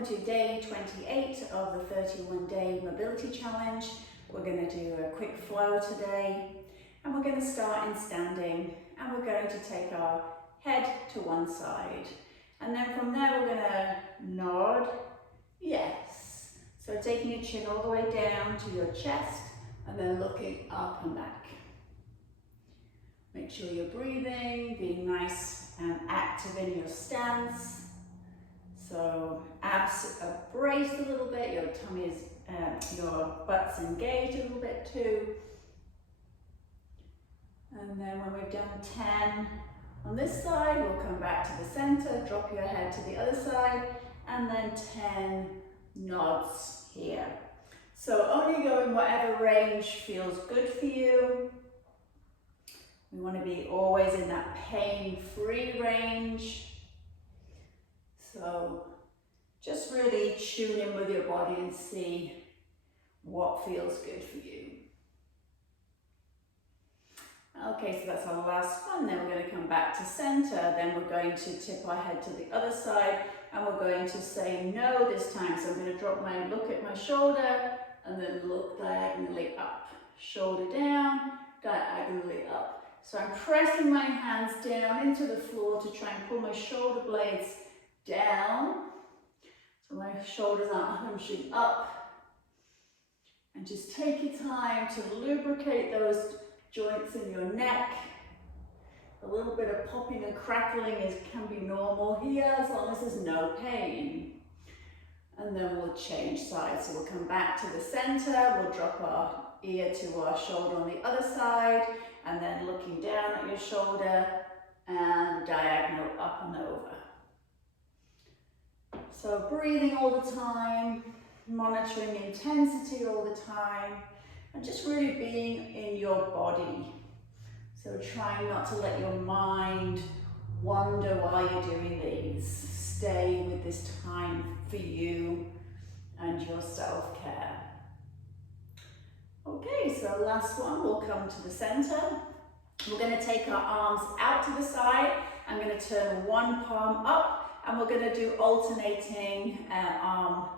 welcome to day 28 of the 31-day mobility challenge. We're going to do a quick flow today, and we're going to start in standing, and we're going to take our head to one side, and then from there we're going to nod yes. So taking your chin all the way down to your chest and then looking up and back. Make sure you're breathing, being nice and active in your stance. So abs are braced a little bit, your tummy is, your butt's engaged a little bit too. And then when we've done 10 on this side, we'll come back to the center, drop your head to the other side, and then 10 nods here. So only go in whatever range feels good for you. We want to be always in that pain-free range. So just really tune in with your body and see what feels good for you. Okay, so that's our last one. Then we're going to come back to center. Then we're going to tip our head to the other side, and we're going to say no this time. So I'm going to drop my look at my shoulder and then look diagonally up. Shoulder down, diagonally up. So I'm pressing my hands down into the floor to try and pull my shoulder blades down. So my shoulders aren't hunching up. And just take your time to lubricate those joints in your neck. A little bit of popping and crackling can be normal here as long as there's no pain. And then we'll change sides. So we'll come back to the center, we'll drop our ear to our shoulder on the other side, and then looking down at your shoulder and diagonal up and over. So breathing all the time, monitoring intensity all the time, and just really being in your body. So trying not to let your mind wander while you're doing these. Stay with this time for you and your self-care. Okay, so last one, we'll come to the center. We're going to take our arms out to the side. I'm going to turn one palm up, and we're going to do alternating arm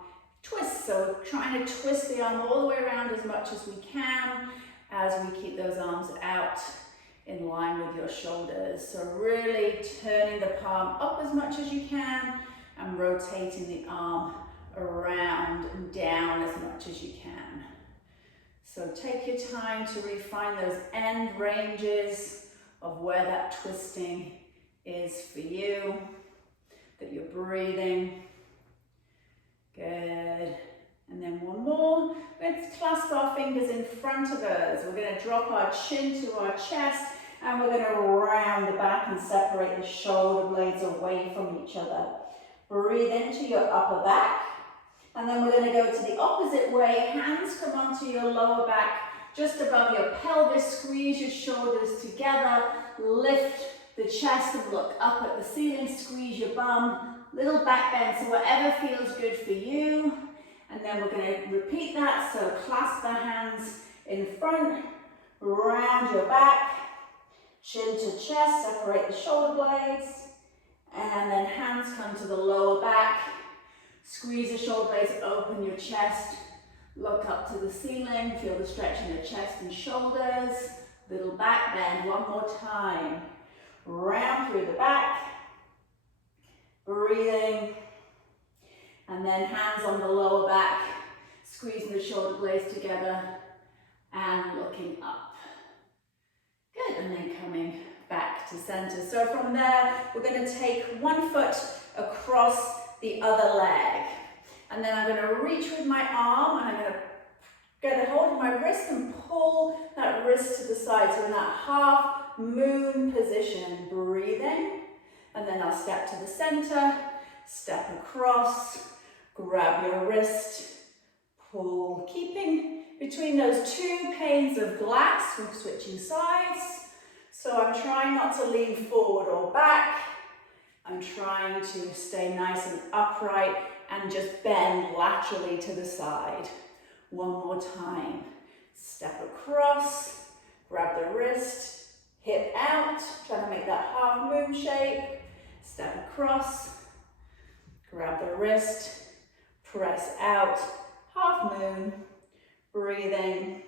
twists. So trying to twist the arm all the way around as much as we can as we keep those arms out in line with your shoulders. So really turning the palm up as much as you can and rotating the arm around and down as much as you can. So take your time to really find those end ranges of where that twisting is for you, that you're breathing. Good. And then one more. Let's clasp our fingers in front of us. We're going to drop our chin to our chest, and we're going to round the back and separate the shoulder blades away from each other. Breathe into your upper back. And then we're going to go to the opposite way. Hands come onto your lower back, just above your pelvis. Squeeze your shoulders together. Lift the chest and look up at the ceiling. Squeeze your bum. Little back bend, so whatever feels good for you. And then we're going to repeat that. So clasp the hands in front. Round your back. Chin to chest. Separate the shoulder blades. And then hands come to the lower back. Squeeze the shoulder blades, open your chest, look up to the ceiling, feel the stretch in the chest and shoulders, little back bend, one more time. Round through the back, breathing, and then hands on the lower back, squeezing the shoulder blades together and looking up. Good, and then coming back to center. So from there, we're going to take one foot across the other leg, and then I'm going to reach with my arm, and I'm going to get a hold of my wrist and pull that wrist to the side, so in that half moon position, breathing, and then I'll step to the center, step across, grab your wrist, pull, keeping between those two panes of glass. We're switching sides, so I'm trying not to lean forward or back. I'm trying to stay nice and upright and just bend laterally to the side. One more time. Step across, grab the wrist, hip out, trying to make that half moon shape. Step across, grab the wrist, press out, half moon, breathing,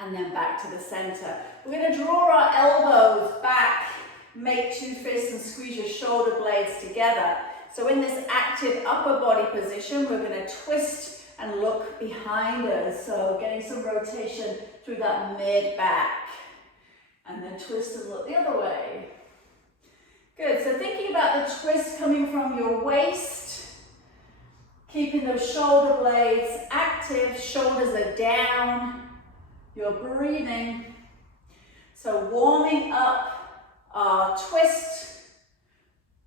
and then back to the center. We're going to draw our elbows back, make two fists and squeeze your shoulder blades together. So in this active upper body position, we're going to twist and look behind us. So getting some rotation through that mid back. And then twist and look the other way. Good, so thinking about the twist coming from your waist, keeping those shoulder blades active, shoulders are down, you're breathing. So warming up our twist,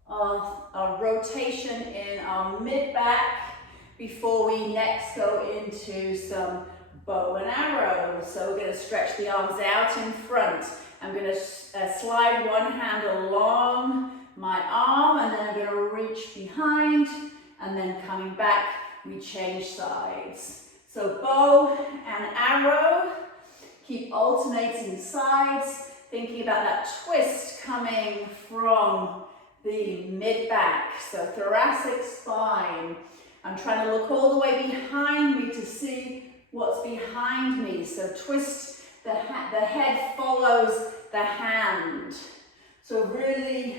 our rotation in our mid-back before we next go into some bow and arrow. So we're going to stretch the arms out in front. I'm going to slide one hand along my arm and then I'm going to reach behind and then coming back, we change sides. So bow and arrow, keep alternating sides, thinking about that twist coming from the mid-back, so thoracic spine. I'm trying to look all the way behind me to see what's behind me. So twist, the head follows the hand. So really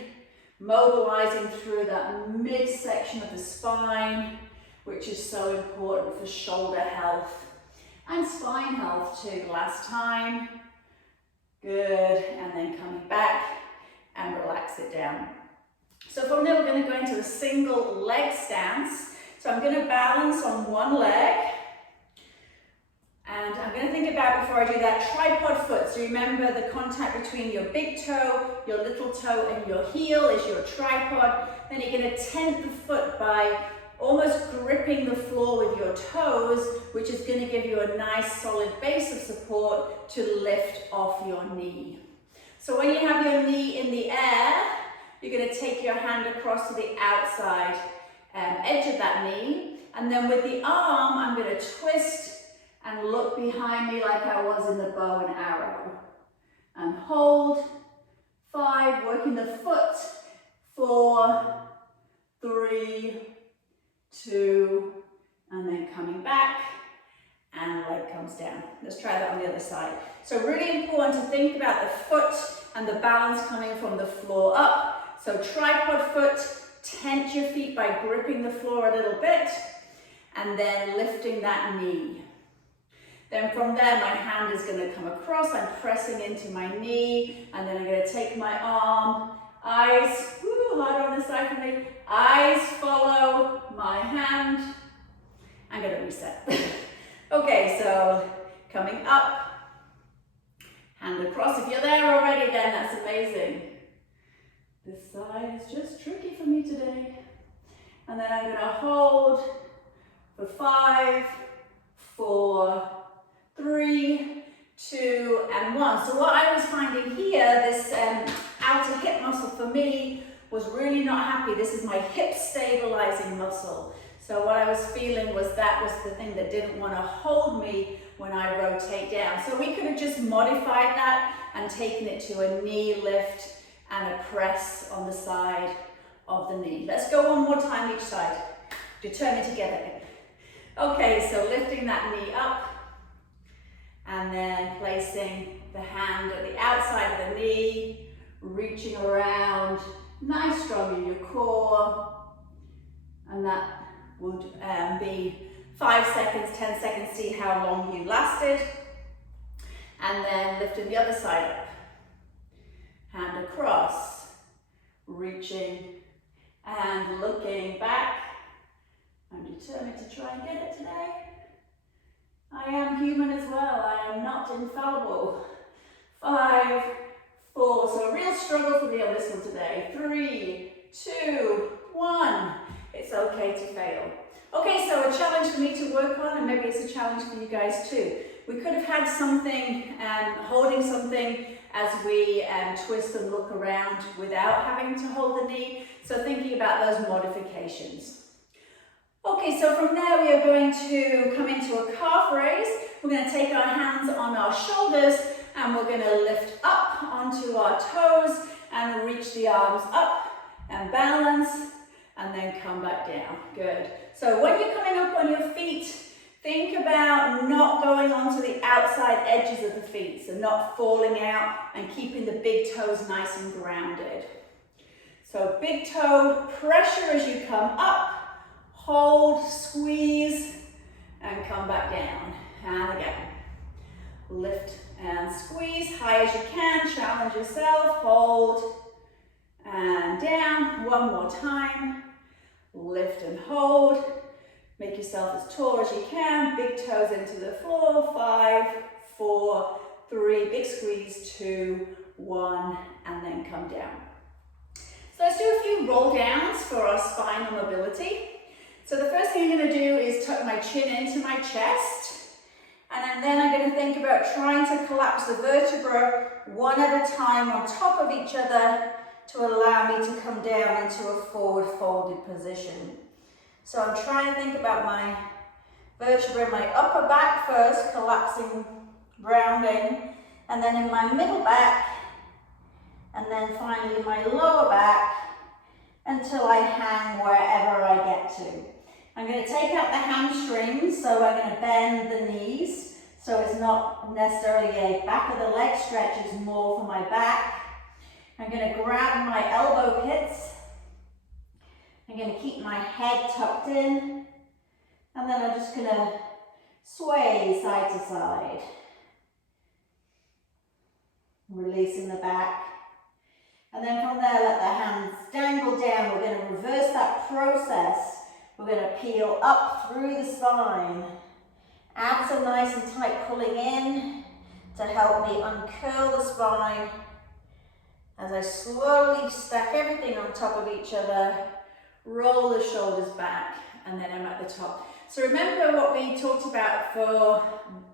mobilizing through that midsection of the spine, which is so important for shoulder health and spine health too. Last time. Good, and then coming back and relax it down. So from there, we're going to go into a single leg stance. So I'm going to balance on one leg. And I'm going to think about, before I do that, tripod foot. So remember the contact between your big toe, your little toe, and your heel is your tripod. Then you're going to tent the foot by almost gripping the floor with your toes, which is going to give you a nice solid base of support to lift off your knee. So when you have your knee in the air, you're going to take your hand across to the outside edge of that knee. And then with the arm, I'm going to twist and look behind me like I was in the bow and arrow. And hold. 5, working the foot. 4, 3, 2, and then coming back, and leg comes down. Let's try that on the other side. So really important to think about the foot and the balance coming from the floor up. So tripod foot, tent your feet by gripping the floor a little bit, and then lifting that knee. Then from there, my hand is going to come across, I'm pressing into my knee, and then I'm going to take my arm, eyes, hard on the side for me, eyes follow my hand. I'm going to reset. Okay, so coming up, hand across. If you're there already, then that's amazing. This side is just tricky for me today. And then I'm going to hold for 5, 4, 3, 2, and 1. So what I was finding here, this outer hip muscle for me was really not happy. This is my hip stabilizing muscle. So what I was feeling was that was the thing that didn't want to hold me when I rotate down. So we could have just modified that and taken it to a knee lift and a press on the side of the knee. Let's go one more time each side. Determined to get it. Okay, so lifting that knee up and then placing the hand at the outside of the knee, reaching around, nice strong in your core, and that would be 5 seconds, 10 seconds, see how long you lasted, and then lifting the other side up, hand across, reaching and looking back. I'm determined to try and get it today. I am human as well, I am not infallible. 5, 4, so a real struggle for me on this one today. 3, 2, 1. It's okay to fail. Okay, so a challenge for me to work on, and maybe it's a challenge for you guys too. We could have had something, holding something as we twist and look around without having to hold the knee. So thinking about those modifications. Okay, so from there we are going to come into a calf raise. We're going to take our hands on our shoulders and we're going to lift up onto our toes and reach the arms up and balance. and then come back down. Good. So when you're coming up on your feet, think about not going onto the outside edges of the feet, so not falling out and keeping the big toes nice and grounded. So big toe pressure as you come up, hold, squeeze, and come back down. And again, lift and squeeze, high as you can, challenge yourself, hold, and down. One more time, lift and hold. Make yourself as tall as you can, big toes into the floor, 5, 4, 3, big squeeze, 2, 1, and then come down. So let's do a few roll downs for our spinal mobility. So the first thing I'm going to do is tuck my chin into my chest, and then I'm going to think about trying to collapse the vertebrae one at a time on top of each other to allow me to come down into a forward folded position. So I'm trying to think about my vertebrae in my upper back first, collapsing, rounding, and then in my middle back, and then finally in my lower back, until I hang wherever I get to. I'm going to take out the hamstrings, so I'm going to bend the knees, so it's not necessarily a back of the leg stretch, it's more for my back. I'm going to grab my elbow pits. I'm going to keep my head tucked in, and then I'm just going to sway side to side. Releasing the back. And then from there, let the hands dangle down. We're going to reverse that process. We're going to peel up through the spine. Abs are nice and tight, pulling in to help me uncurl the spine as I slowly stack everything on top of each other. Roll the shoulders back, and then I'm at the top. So remember what we talked about: for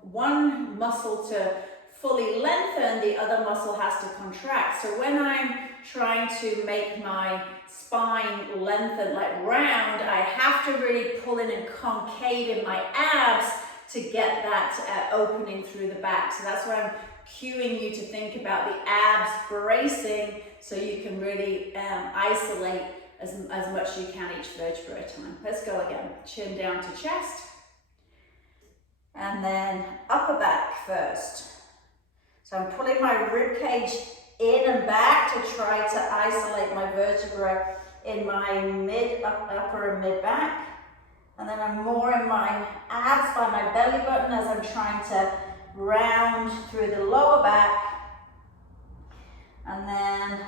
one muscle to fully lengthen, the other muscle has to contract. So when I'm trying to make my spine lengthen, like round, I have to really pull in and concave in my abs to get that opening through the back. So that's why I'm cueing you to think about the abs bracing, so you can really isolate as much as you can each vertebra at a time. Let's go again. Chin down to chest. And then upper back first. So I'm pulling my rib cage in and back to try to isolate my vertebra in my upper and mid back. And then I'm more in my abs by my belly button as I'm trying to round through the lower back. And then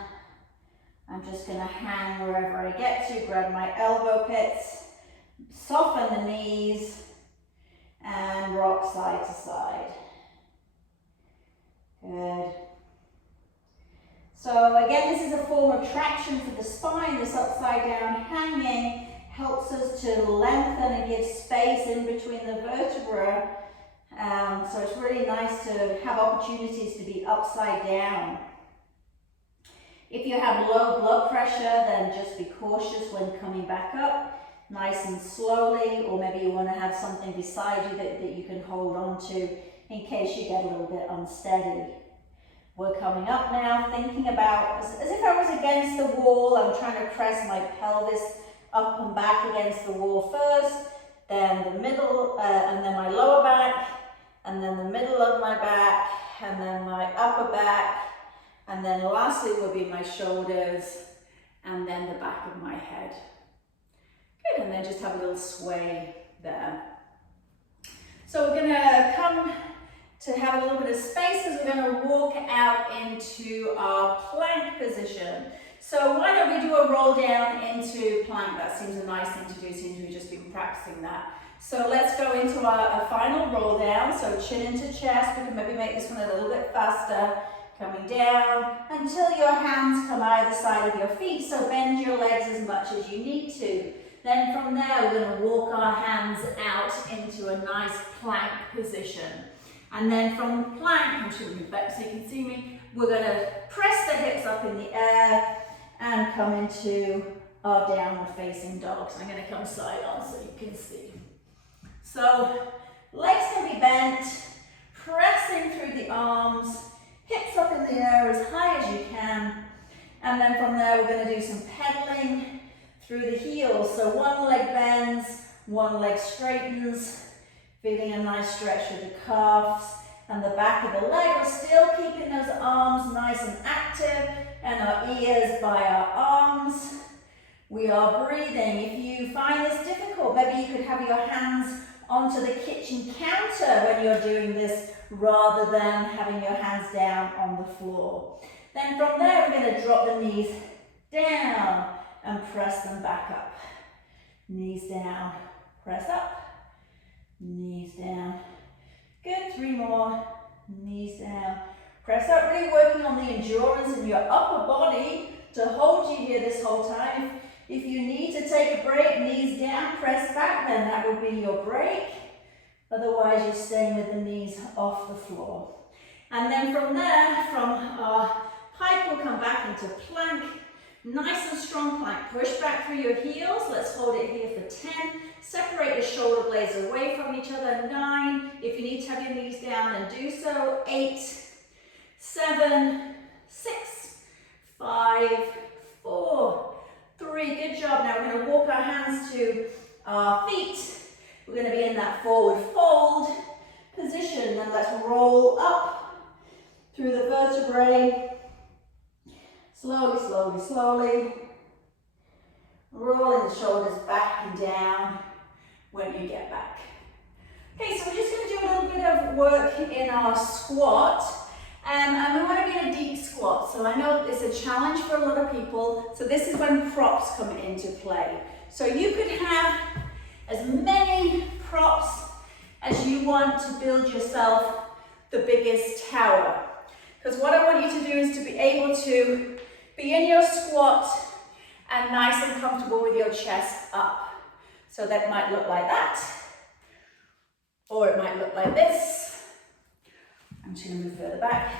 I'm just going to hang wherever I get to, grab my elbow pits, soften the knees, and rock side to side. Good. So again, this is a form of traction for the spine. This upside down hanging helps us to lengthen and give space in between the vertebrae. So it's really nice to have opportunities to be upside down. If you have low blood pressure, then just be cautious when coming back up, nice and slowly, or maybe you want to have something beside you that you can hold on to in case you get a little bit unsteady. We're coming up now, thinking about, as if I was against the wall, I'm trying to press my pelvis up and back against the wall first, then the middle, and then my lower back, and then the middle of my back, and then my upper back, and then lastly will be my shoulders, and then the back of my head. Good, and then just have a little sway there. So we're gonna come to have a little bit of space as we're gonna walk out into our plank position. So why don't we do a roll down into plank? That seems a nice thing to do, seems we've just been practicing that. So let's go into our final roll down. So chin into chest, we can maybe make this one a little bit faster. Coming down until your hands come either side of your feet, so bend your legs as much as you need to. Then from there, we're going to walk our hands out into a nice plank position. And then from plank, I'm just going to move back so you can see me, we're going to press the hips up in the air and come into our downward facing dog. So I'm going to come side on so you can see. So legs can be bent, pressing through the arms, hips up in the air as high as you can, and then from there we're going to do some pedaling through the heels. So one leg bends, one leg straightens, feeling a nice stretch of the calves and the back of the leg. We're still keeping those arms nice and active and our ears by our arms. We are breathing. If you find this difficult, maybe you could have your hands onto the kitchen counter when you're doing this rather than having your hands down on the floor. Then from there, we're going to drop the knees down and press them back up. Knees down, press up, knees down. Good, 3 more, knees down, press up. Really working on the endurance in your upper body to hold you here this whole time. If you need to take a break, knees down, press back, then that will be your break. Otherwise, you're staying with the knees off the floor. And then from there, from our pike, we'll come back into plank. Nice and strong plank. Push back through your heels. Let's hold it here for 10. Separate the shoulder blades away from each other. 9. If you need to have your knees down, then do so. 8, 7, 6, 5, 4, 3. Good job. Now we're going to walk our hands to our feet. We're going to be in that forward fold position. And let's roll up through the vertebrae. Slowly, slowly, slowly. Rolling the shoulders back and down when you get back. Okay, so we're just going to do a little bit of work in our squat. And we want to be in a deep squat. So I know it's a challenge for a lot of people. So this is when props come into play. So you could have as many props as you want to build yourself the biggest tower. Because what I want you to do is to be able to be in your squat and nice and comfortable with your chest up. So that might look like that, or it might look like this. I'm just going to move further back.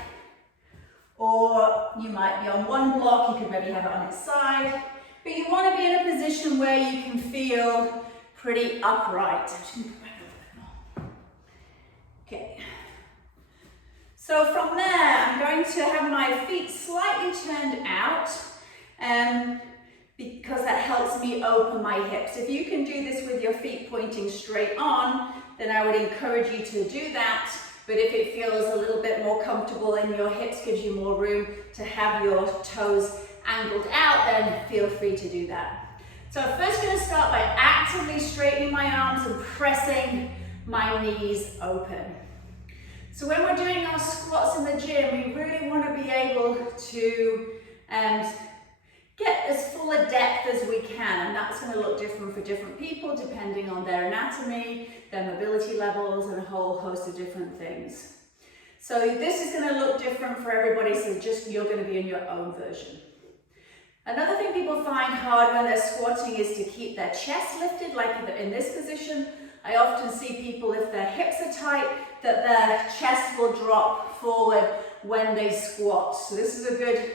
Or you might be on one block, you could maybe have it on its side. But you want to be in a position where you can feel pretty upright. Okay. So from there, I'm going to have my feet slightly turned out because that helps me open my hips. If you can do this with your feet pointing straight on, then I would encourage you to do that. But if it feels a little bit more comfortable and your hips gives you more room to have your toes angled out, then feel free to do that. So I'm first going to start by actively straightening my arms and pressing my knees open. So when we're doing our squats in the gym, we really want to be able to get as full a depth as we can, and that's going to look different for different people depending on their anatomy, their mobility levels, and a whole host of different things. So this is going to look different for everybody, so just you're going to be in your own version. Another thing people find hard when they're squatting is to keep their chest lifted, like in this position. I often see people, if their hips are tight, that their chest will drop forward when they squat. So this is a good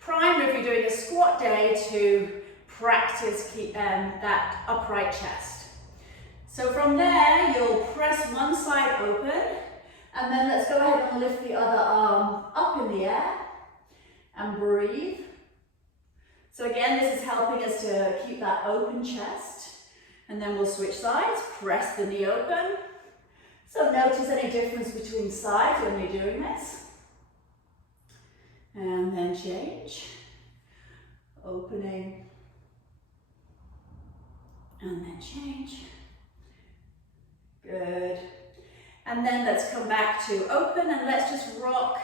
primer if you're doing a squat day to practice that upright chest. So from there, you'll press one side open, and then let's go ahead and lift the other arm up in the air and breathe. So again, this is helping us to keep that open chest. And then we'll switch sides, press the knee open. So notice any difference between sides when you're doing this. And then change. Opening. And then change. Good. And then let's come back to open, and let's just rock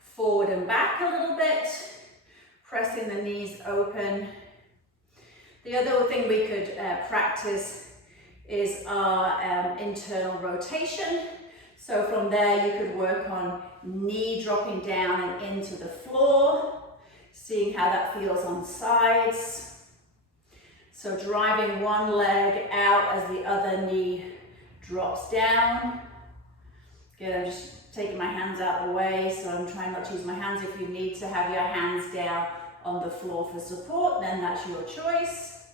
forward and back a little bit. Pressing the knees open. The other thing we could practice is our internal rotation. So from there you could work on knee dropping down and into the floor, seeing how that feels on sides. So driving one leg out as the other knee drops down. Good, I'm just taking my hands out of the way, so I'm trying not to use my hands. If you need to have your hands down on the floor for support, then that's your choice.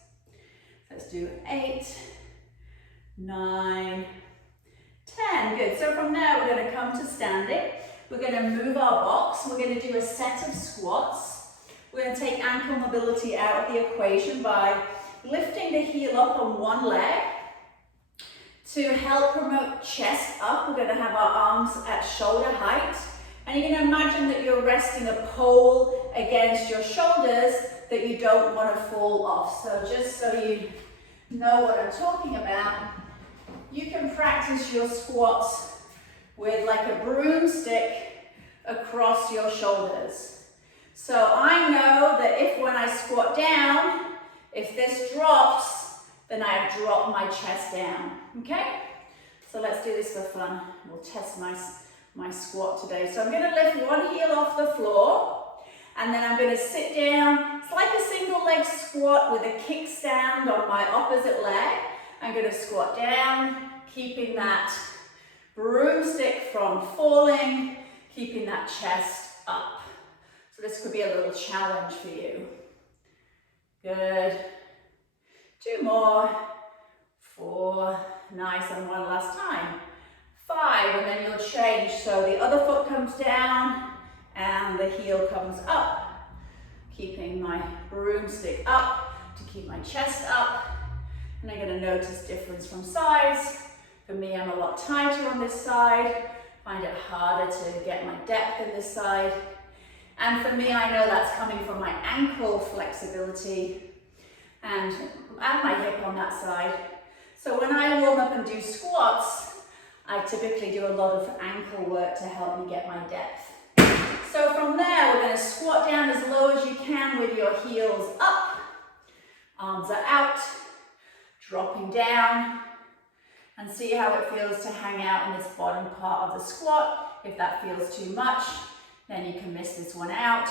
Let's do 8, 9, 10. Good. So from there, we're going to come to standing. We're going to move our box. We're going to do a set of squats. We're going to take ankle mobility out of the equation by lifting the heel up on one leg. To help promote chest up, we're going to have our arms at shoulder height. And you're going to imagine that you're resting a pole against your shoulders that you don't want to fall off. So just so you know what I'm talking about, you can practice your squats with like a broomstick across your shoulders. So I know that if when I squat down, if this drops, then I drop my chest down, okay? So let's do this for fun. We'll test my squat today. So I'm gonna lift one heel off the floor, and then I'm gonna sit down. It's like a single leg squat with a kickstand on my opposite leg. I'm gonna squat down, keeping that broomstick from falling, keeping that chest up. So this could be a little challenge for you. Good. 2 more, 4, nice, and one last time. 5, and then you'll change. So the other foot comes down and the heel comes up. Keeping my broomstick up to keep my chest up. And I'm going to notice difference from sides. For me, I'm a lot tighter on this side. Find it harder to get my depth in this side. And for me, I know that's coming from my ankle flexibility and my hip on that side. So when I warm up and do squats, I typically do a lot of ankle work to help me get my depth. So from there, we're going to squat down as low as you can with your heels up. Arms are out, dropping down, and see how it feels to hang out in this bottom part of the squat. If that feels too much, then you can miss this one out.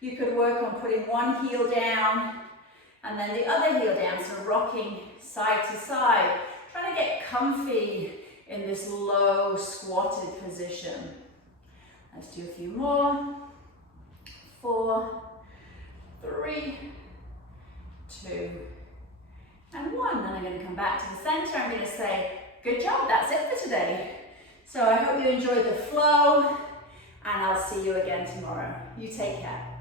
You could work on putting one heel down and then the other heel down, so rocking side to side, trying to get comfy in this low squatted position. Let's do a few more. 4, 3, 2, and 1. Then I'm going to come back to the center. I'm going to say, good job, that's it for today. So I hope you enjoyed the flow, and I'll see you again tomorrow. You take care.